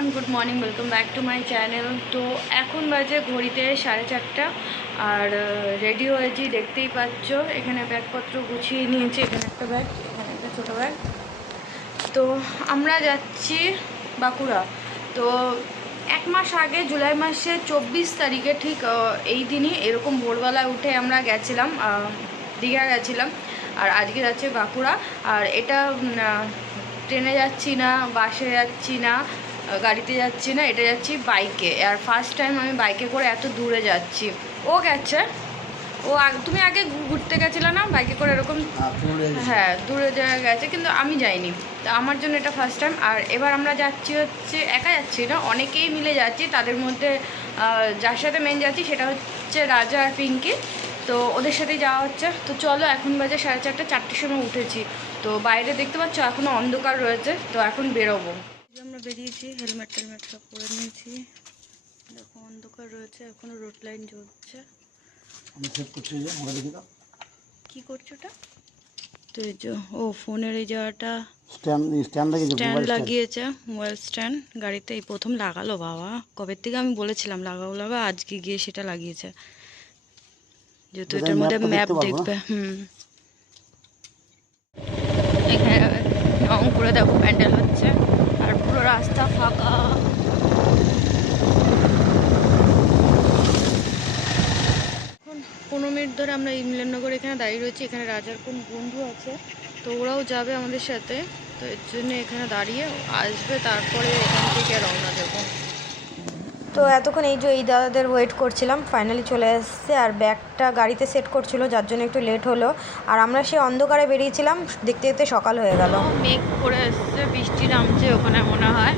Everyone, good morning, welcome back to my channel. তো এখন বাজে ঘড়িতে 4:30 আর রেডি হয়েছি, দেখতেই পাচ্ছ। এখানে ব্যাগপত্র গুছিয়ে নিয়েছি, এখানে একটা ব্যাগ, এখানে একটা ছোটো ব্যাগ। তো আমরা যাচ্ছি বাঁকুড়া। তো এক মাস আগে জুলাই মাসের 24 তারিখে ঠিক এই দিনই এরকম ভোরবেলায় উঠে আমরা গেছিলাম, দীঘা গেছিলাম। আর আজকে যাচ্ছে বাঁকুড়া। আর এটা ট্রেনে যাচ্ছি না, বাসে যাচ্ছি না, গাড়িতে যাচ্ছি না, এটা যাচ্ছি বাইকে। আর ফার্স্ট টাইম আমি বাইকে করে এত দূরে যাচ্ছি। ও গেছে, ও তুমি আগে ঘুরতে গেছিলে না বাইকে করে এরকম? হ্যাঁ, দূরে জায়গায় গেছে, কিন্তু আমি যাইনি। তো আমার জন্য এটা ফার্স্ট টাইম। আর এবার আমরা যাচ্ছি হচ্ছে, একা যাচ্ছি না, অনেকেই মিলে যাচ্ছি। তাদের মধ্যে যার সাথে মেন যাচ্ছি সেটা হচ্ছে রাজা আর পিঙ্কি। তো ওদের সাথেই যাওয়া হচ্ছে। তো চলো, এখন বাজে 4:30, 4টের সময় উঠেছি। তো বাইরে দেখতে পাচ্ছ এখনও অন্ধকার রয়েছে। তো এখন বেরোবো। আমরা বেরিয়েছি, হেলমেট টেলমেট সব পরে নিয়েছি। দেখো অন্ধকার রয়েছে, এখনও রোড লাইন চলছে। কি করছো ওটা? তো এই যে ও ফোনের এই জায়গাটা স্ট্যান্ড লাগিয়েছে, মোবাইল স্ট্যান্ড গাড়িতে এই প্রথম লাগালো। বাবা, কবে থেকে আমি বলেছিলাম লাগাবো লাগাবো, আজকে গিয়ে সেটা লাগিয়েছে, যেহেতু এটার মধ্যে ম্যাপ দেখবে। এখানে রং করে দেখো প্যান্ডেল হচ্ছে, আর পুরো রাস্তা ফাঁকা। 15 মিনিট ধরে আমরা ইমলেননগর এখানে দাঁড়িয়ে রয়েছি। এখানে রাজার কোন বন্ধু আছে, তো ওরাও যাবে আমাদের সাথে। তো এর জন্য এখানে দাঁড়িয়ে আসবে, তারপরে এখান থেকে রওনা দেবো। তো এতক্ষণ এই যে এই দাদাদের ওয়েট করছিলাম, ফাইনালি চলে এসছে। আর ব্যাগটা গাড়িতে সেট করছিল, যার জন্য একটু লেট হলো। আর আমরা সে অন্ধকারে বেরিয়েছিলাম, দেখতে দেখতে সকাল হয়ে গেল। মেঘ করে এসছে, বৃষ্টি নামছে ওখানে মনে হয়।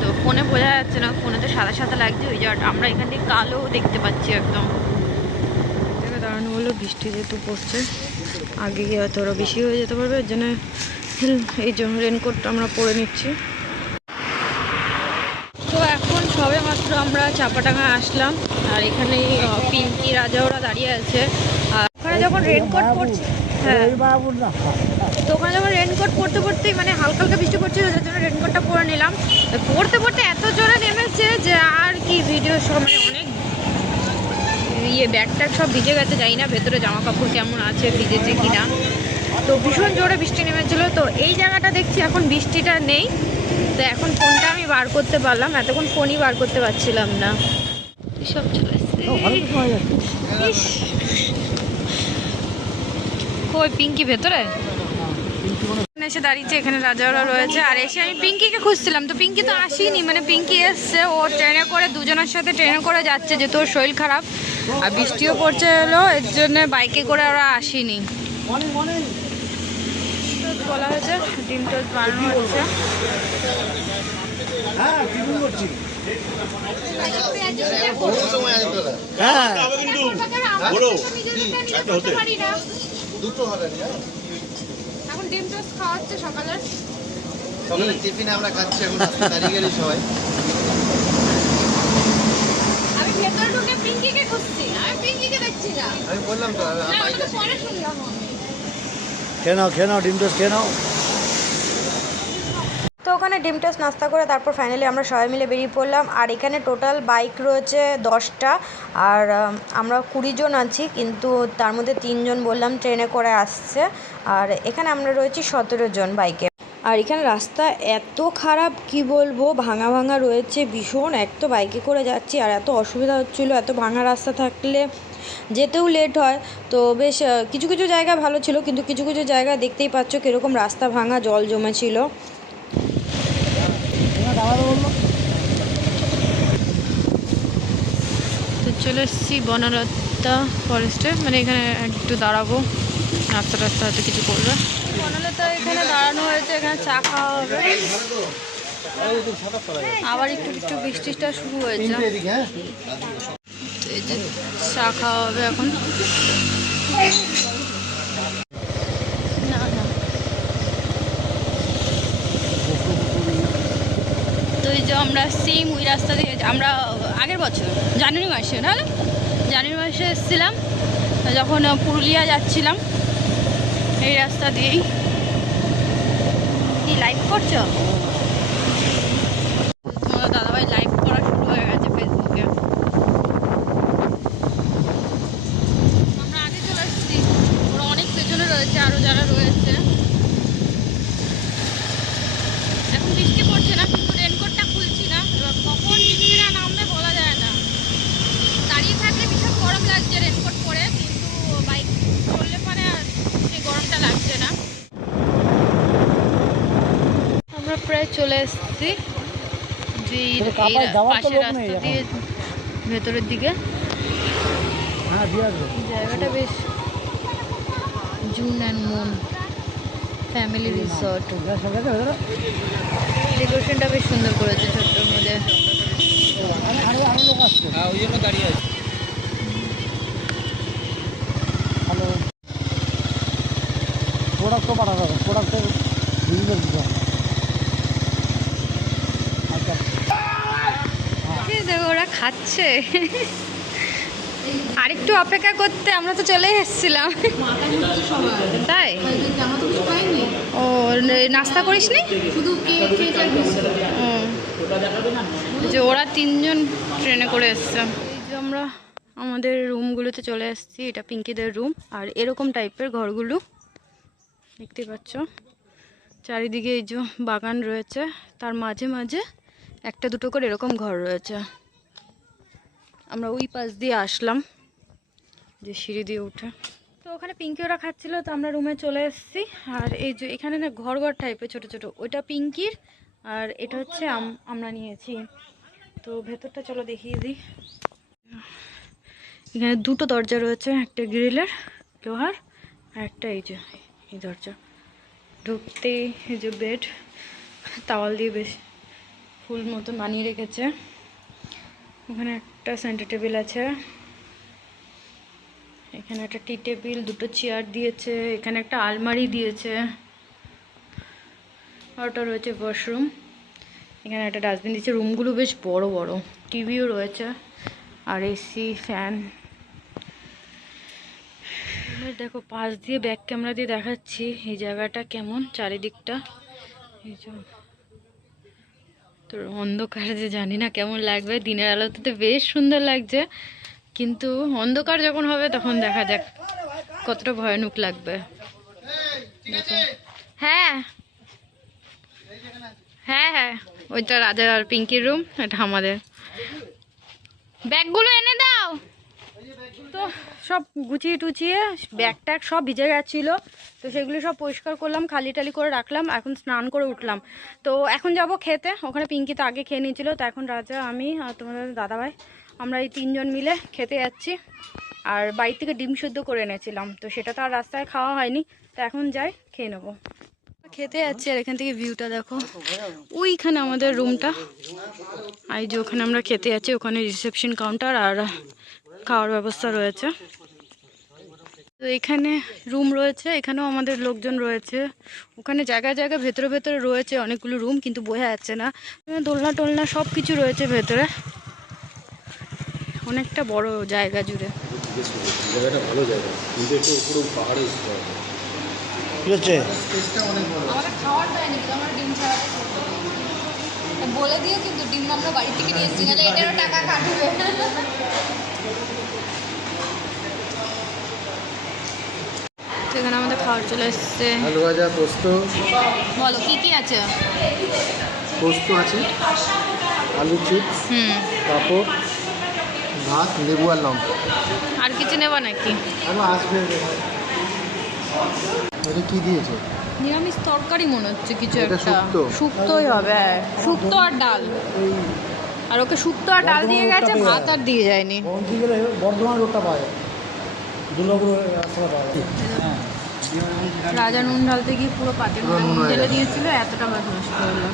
তো ফোনে বোঝা যাচ্ছে না, ফোনে তো সাদা সাদা লাগছে ওই জায়গাটা। আমরা এখান থেকে কালো দেখতে পাচ্ছি একদম। দাঁড়ানো হলো, বৃষ্টি যেহেতু পড়ছে, আগে গিয়ে হয়তো আরও বেশি হয়ে যেতে পারবে। এর জন্য এই জন্য রেনকোটটা আমরা পরে নিচ্ছি। তো এখন সবে মাত্র আমরা চাপাডাঙ্গা আসলাম। আর এখানে পিঙ্কি, রাজা ওরা দাঁড়িয়ে আছে। আর ওখানে যখন রেনকোট পড়ছে, হ্যাঁ, তো ওখানে যখন রেনকোট পড়তে পড়তেই মানে হালকা হালকা বৃষ্টি পড়ছিল, যার জন্য রেনকোটটা পরে নিলাম। পড়তে পড়তে এত জোরে নেমেছে যে আর কি ভিডিও সব মানে অনেক ব্যাগ ট্যাগ সব ভিজে গেছে। যাই না ভেতরে জামা কাপড় কেমন আছে, ভিজেছে কিনা। তো ভীষণ জোরে বৃষ্টি নেমেছিল। তো এই জায়গাটা দেখছি এখন বৃষ্টিটা নেই। তো এখন ফোনটা আমি বার করতে পারলাম, এতক্ষণ ফোনই বার করতে পারছিলাম না। সব চলে এসছে। ওই পিঙ্কি ভেতরে এসে দাঁড়িয়েছে, এখানে রাজাওরা রয়েছে। আর এসে আমি পিঙ্কিকে খুঁজছিলাম, তো পিঙ্কি তো আসেনি। মানে পিঙ্কি এসছে, ও ট্রেনে করে, দুজনের সাথে ট্রেনে করে যাচ্ছে, যেহেতু ওর শরীর খারাপ আর বৃষ্টিও পড়ছে এলো, এর জন্য বাইকে করে ওরা আসেনি। বলা হয়েছে ডিম টোস্ট বানানো হচ্ছে। এখন ডিম টোস্ট খাওয়া হচ্ছে সকালের টিফিনে আমরা খাচ্ছি। এখন দাঁড়িয়ে গেলে সবাই। আমি ভেতরে ঢুকে পিঙ্কিকে খুঁজছি, আমি পিঙ্কিকে দেখছি না। আমি বললাম তো পরে শুনলাম। খেয়ে নাও ডিম টোস্ট খেয়ে নাও। তো ওখানে ডিম টোস্ট নাস্তা করে তারপর ফাইনালি আমরা সবাই মিলে বেরিয়ে পড়লাম। আর এখানে টোটাল বাইক রয়েছে 10টা, আর আমরা 20 জন আছি, কিন্তু তার মধ্যে 3 জন বললাম ট্রেনে করে আসছে। আর এখানে আমরা রয়েছি 17 জন বাইকে। আর এখানে রাস্তা এত খারাপ কি বলবো, ভাঙা ভাঙা রয়েছে ভীষণ। এক তো বাইকে করে যাচ্ছি আর এত অসুবিধা হচ্ছিলো, এত ভাঙা রাস্তা থাকলে যেতেও লেট হয়। তো বেশ কিছু কিছু জায়গা ভালো ছিল, কিন্তু কিছু কিছু জায়গা দেখতেই পাচ্ছ কীরকম রাস্তা ভাঙা, জল জমেছিল। তো চলে এসেছি বনলতা ফরেস্টে, মানে এখানে একটু দাঁড়াবো, রাস্তা টাস্তা হয়তো কিছু করবে। বনলতা এখানে দাঁড়ানো হয়েছে, এখানে চা খাওয়া হবে। আবার একটু একটু বৃষ্টিটা শুরু হয়েছে, এই যে চা খাওয়া হবে এখন। না না, তো এই যে আমরা সেম ওই রাস্তা দিয়ে, আমরা আগের বছর জানুয়ারি মাসে, না জানুয়ারি মাসে এসেছিলাম যখন পুরুলিয়া যাচ্ছিলাম, এই রাস্তা দিয়েই। কি লাইভ করছো? তোমাকে চলে এসেছি যে পাশের রাস্তা দিয়ে ভেতরের দিকে। জায়গাটা বেশ June and moon family resort. ডেকোরেশনটা বেশ সুন্দর করেছে ছোট্টর মধ্যে। দেখো ওরা খাচ্ছে। আরেকটু অপেক্ষা করতে আমরা তো চলে এসেছিলাম। তাই ও নাস্তা করিস নি? যে ওরা 3 জন ট্রেনে করে এসছে। এই যে আমরা আমাদের রুমগুলোতে চলে এসেছি। এটা পিঙ্কিদের রুম। আর এরকম টাইপের ঘরগুলো দেখতে পাচ্ছ। চারিদিকে এই যে বাগান রয়েছে, তার মাঝে মাঝে একটা দুটো করে এরকম ঘর রয়েছে। আমরা ওই পাশ দিয়ে আসলাম যে সিঁড়ি দিয়ে উঠে। তো ওখানে পিঙ্কি ওরা খাচ্ছিল, তো আমরা রুমে চলে এসেছি। আর এই যে এখানে না ঘর ঘর টাইপের ছোট ছোট, ওইটা পিঙ্কির আর এটা হচ্ছে আমরা নিয়েছি। তো ভেতরটা চলো দেখিয়ে দিই। এখানে দুটো দরজা রয়েছে, একটা গ্রিলের লোহার আর একটা এই যে এই দরজা। ঢুকতেই এই যে বেড তাওয়াল দিয়ে বেশ ফুল মতো বানিয়ে রেখেছে। ওখানে একটা সেন্টার টেবিল আছে, এখানে একটা টি টেবিল, দুটো চেয়ার দিয়েছে, এখানে একটা আলমারি দিয়েছে। আর ওটা রয়েছে ওয়াশরুম। এখানে একটা ডাস্টবিন দিয়েছে। রুমগুলো বেশ বড় বড়, টিভিও রয়েছে আর এসি ফ্যান। দেখো পাশ দিয়ে ব্যাক ক্যামেরা দিয়ে দেখাচ্ছি এই জায়গাটা কেমন, চারিদিকটা। এই যে তো অন্ধকার যে জানি না কেমন লাগবে, দিনের আলোতে তো বেশ সুন্দর লাগছে, কিন্তু অন্ধকার যখন হবে তখন দেখা যাক কতটা ভয়ানক লাগবে। হ্যাঁ হ্যাঁ হ্যাঁ, ওইটা রাজার আর পিঙ্কির রুম, এটা আমাদের। ব্যাগগুলো এনে দাও। তো সব গুছিয়ে টুচিয়ে ব্যাগ ট্যাগ সব ভিজে গেছিলো, তো সেগুলো সব পরিষ্কার করলাম, খালি টালি করে রাখলাম। এখন স্নান করে উঠলাম, তো এখন যাব খেতে। ওখানে পিঙ্কি তো আগে খেয়ে নিয়েছিল, তো এখন রাজা, আমি আর তোমাদের দাদাভাই আমরা এই 3 জন মিলে খেতে যাচ্ছি। আর বাড়ি থেকে ডিম সেদ্ধ করে এনেছিলাম, তো সেটা তো আর রাস্তায় খাওয়া হয়নি, তো এখন যাই খেয়ে নেবো। খেতে যাচ্ছি আর এখান থেকে ভিউটা দেখো, ওইখানে আমাদের রুমটা। আর যে ওখানে আমরা খেতে যাচ্ছি, ওখানে রিসেপশন কাউন্টার আর খাওয়ার ব্যবস্থা রয়েছে। তো এখানে রুম রয়েছে, এখানেও আমাদের লোকজন রয়েছে। ওখানে জায়গায় জায়গায় ভেতরে ভেতরে রয়েছে অনেকগুলো রুম, কিন্তু বোঝা যাচ্ছে না। দোলনা টোলনা সব কিছু রয়েছে ভেতরে, অনেকটা বড় জায়গা জুড়ে। জায়গাটা ভালো জায়গা, কিন্তু একটু উপরে পাহাড়ে আমাদের খাওয়ার দেয়নি, আমরা ডিম ছাড়া বলে দিও, কিন্তু ডিম আমরা বাড়ি থেকে নিয়ে এসেছি, নাহলে এটারও টাকা কাটবে। এখানে আমাদের খাওয়ার চলে এসছে। আলু ভাজা, পোস্ত। বলো কি কি আছে? পোস্ত আছে, আলু চিপস, পাঁপড়, ভাত, লেবু আর লঙ্কা। আর কিছু নেবা নাকি? আরো আসবে। এটা কি দিয়েছে? নিরামিষ তরকারি মনে হচ্ছে কিছু এটা একটা। শুক্তো। শুক্তোই হবে, শুক্তো আর ডাল। আর ওকে শুক্তো আর ডাল দিয়ে গেছে, ভাত আর দিয়ে যায়নি। বর্ধমান রোডটা পাওয়া যায়, দুর্গাপুর রাস্তাটা পাওয়া যায়। রাজা নুন ঢালতে গিয়ে পুরো পাতে নুন ঢেলে দিয়েছিল, এতটা ভাত নষ্ট হলো।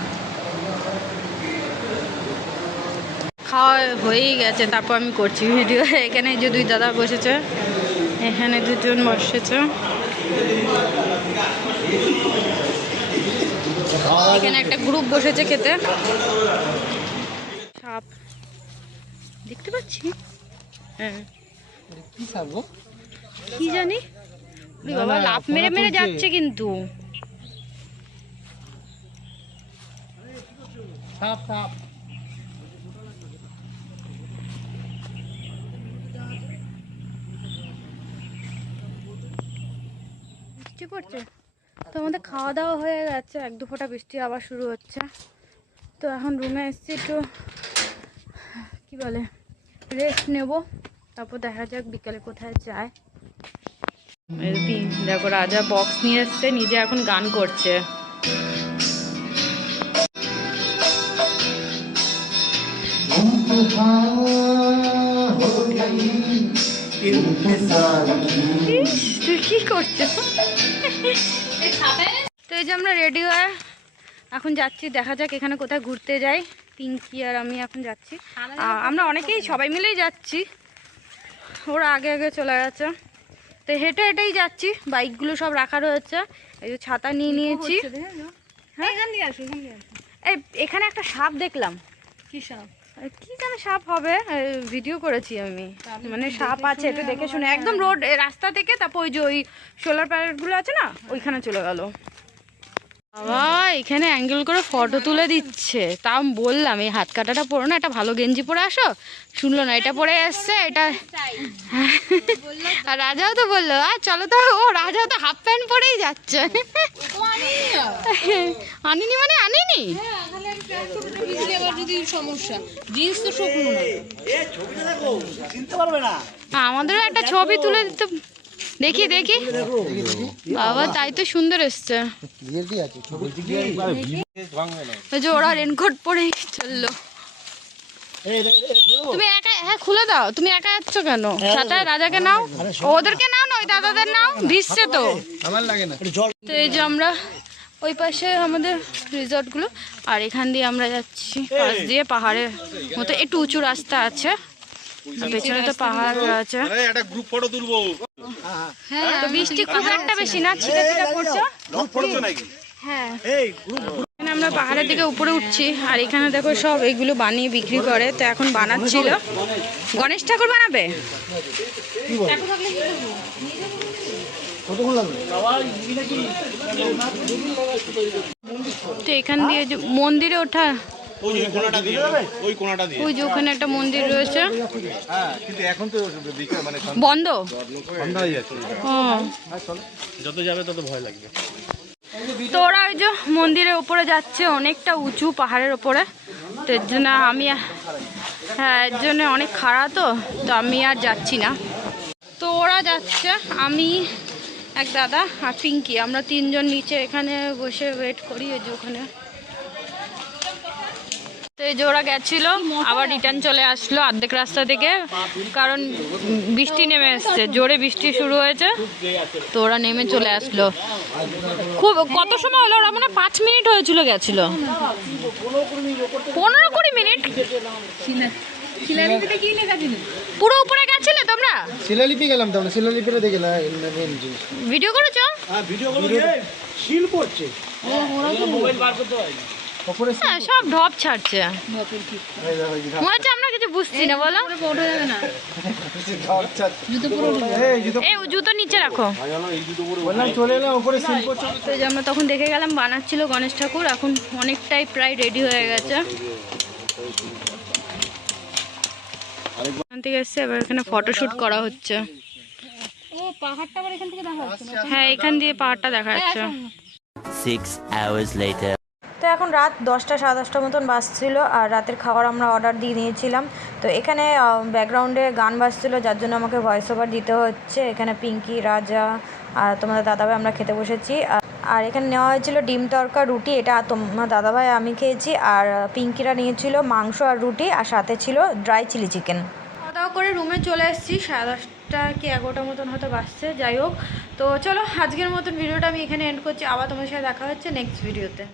খাওয়া হয়েই গেছে, তারপর আমি করছি ভিডিও। এখানে যে 2 দাদা বসেছে, এখানে 2 জন বসেছে, এখানে একটা গ্রুপ বসেছে খেতে। সাপ দেখতে পাচ্ছি, হ্যাঁ কি সাপ গো? কি জানি, বাবা লাফ মেরে মেরে যাচ্ছে কিন্তু। সাপ সাপ। বৃষ্টি পড়ছে, তো আমাদের খাওয়া দাওয়া হয়ে গেছে, 1-2 ফোঁটা বৃষ্টি আবার শুরু হচ্ছে। তো এখন রুমে এসেছি, একটু কি বলে রেস্ট নেব, তারপর দেখা যাক বিকালে কোথায় যায়। দেখো রাজা বক্স নিয়ে এসছে, নিজে এখন গান করছে। তুই কি করছো? তো এই যে আমরা রেডি হয়ে এখন যাচ্ছি, দেখা যাক এখানে কোথায় ঘুরতে যাই। পিঙ্কি আর আমি এখন যাচ্ছি, আমরা অনেকেই সবাই মিলেই যাচ্ছি, ওরা আগে আগে চলে গেছে। তো হেঁটে হেঁটেই যাচ্ছি, বাইকগুলো সব রাখা রয়েছে। এই যে ছাতা নিয়ে নিয়েছি। হ্যাঁ এই এখানে একটা সাপ দেখলাম। কি সাপ? কি যেন সাপ হবে, ভিডিও করেছি আমি, মানে সাপ আছে, একটু দেখে শুনে একদম রোড রাস্তা থেকে, তারপর ওই যে ওই সোলার প্যানেলগুলো আছে না, ওইখানে চলে গেল। বাবা এখানে অ্যাঙ্গেল করে ফটো তুলে দিচ্ছে, তা আমি বললাম এই হাত কাটাটা পরো না, একটা ভালো গেঞ্জি পরে আসো, শুনলো না, এটা পরে এসছে এটা। আর রাজাও তো বললো চলো তো, ও রাজাও তো হাফ প্যান্ট পরেই যাচ্ছে। আনিনি মানে আনিনি, আমাদেরও একটা ছবি তুলে দিতে, দেখি দেখি। বাবা তাই তো সুন্দর এসছে। ওই যে ওরা রেনকোট পরেই চললো। তুমি একা, হ্যাঁ খুলে দাও, তুমি একা যাচ্ছ কেন? সাথে রাজাকে নাও, ওদেরকে নাও না, ওই দাদাদের নাও, ভিজছে তো। আমার লাগে না। তো এই যে আমরা ওই পাশে আমাদের রিসর্টগুলো, আর এখান দিয়ে আমরা যাচ্ছি পাশ দিয়ে, পাহাড়ের মতো একটু উঁচু রাস্তা আছে, আর পেছনে তো পাহাড় আছে। একটা গ্রুপ ফটো তুলবো। তো বৃষ্টি খুব একটা বেশি না, ছিটা ছিটা পড়ছে। হ্যাঁ এখানে আমরা পাহাড়ের দিকে উপরে উঠছি, আর এখানে দেখো সব এইগুলো বানিয়ে বিক্রি করে। তো এখন বানাচ্ছিল, গণেশ ঠাকুর বানাবে। তো এখান দিয়ে যে মন্দিরে ওঠা, ওই যে কোণাটা দিয়ে, ওই কোণাটা দিয়ে। ওই যে ওখানে একটা মন্দির রয়েছে, হ্যাঁ কিন্তু এখন তো মানে বন্ধ বন্ধ হয়ে যাচ্ছে। ও যত যাবে তত ভয় লাগবে। তো ওরা ওই যে মন্দিরের উপরে যাচ্ছে, অনেকটা উঁচু পাহাড়ের ওপরে। তো এর জন্য আমি, হ্যাঁ এর জন্য অনেক খাড়া, তো আমি আর যাচ্ছি না। তো ওরা যাচ্ছে, আমি, এক দাদা আর পিঙ্কি, আমরা তিনজন নিচে এখানে বসে ওয়েট করি। এই যে ওখানে, তো এই যে ওরা গেছিল, আবার রিটার্ন চলে আসলো অর্ধেক রাস্তা থেকে, কারণ বৃষ্টি নেমে এসছে, জোরে বৃষ্টি শুরু হয়েছে। তো ওরা নেমে চলে আসলো। খুব কত সময় হলো, ওরা মানে 5 মিনিট হয়েছিল গেছিল, 15-20 মিনিট। পুরো উপরে গেছিলে তোমরা? শিলালিপি গেলাম তো আমরা, শিলালিপিটা দেখে না। ভিডিও করেছো? হ্যাঁ ভিডিও শিল পড়ছে, মোবাইল বার করতে হয়। হ্যাঁ সব ঢপ ছাড়ছে, মনে হচ্ছে আমরা কিছু বুঝছি না। বলো এই জুতো নিচে রাখো। চলে এলাম উপরে, শিল পড়ছে। তো যে আমরা তখন দেখে গেলাম বানাচ্ছিল গণেশ ঠাকুর, এখন অনেকটাই প্রায় রেডি হয়ে গেছে। এখান থেকে এসছে, এবার এখানে ফটোশুট করা হচ্ছে। হ্যাঁ এখান দিয়ে পাহাড়টা দেখা যাচ্ছে। 6 hours later. তো এখন রাত 10টা 10:30 মতন বাজছিল, আর রাতের খাবার আমরা অর্ডার দিয়ে নিয়েছিলাম। তো এখানে ব্যাকগ্রাউন্ডে গান বাজছিল, যার জন্য আমাকে ভয়েস ওভার দিতে হচ্ছে। এখানে পিঙ্কি, রাজা আর তোমাদের দাদাভাই আমরা খেতে বসেছি। আর এখানে নেওয়া হয়েছিল ডিম তড়কা, রুটি, এটা তোমার দাদাভাই আমি খেয়েছি, আর পিঙ্কিরা নিয়েছিল মাংস আর রুটি, আর সাথে ছিল ড্রাই চিলি চিকেন। খাওয়া দাওয়া করে রুমে চলে এসেছি, 10:30 কি 11টা মতন হয়তো বাজছে, যাই হোক। তো চলো আজকের মতন ভিডিওটা আমি এখানে এন্ড করছি, আবার তোমার সাথে দেখা হচ্ছে নেক্সট ভিডিওতে।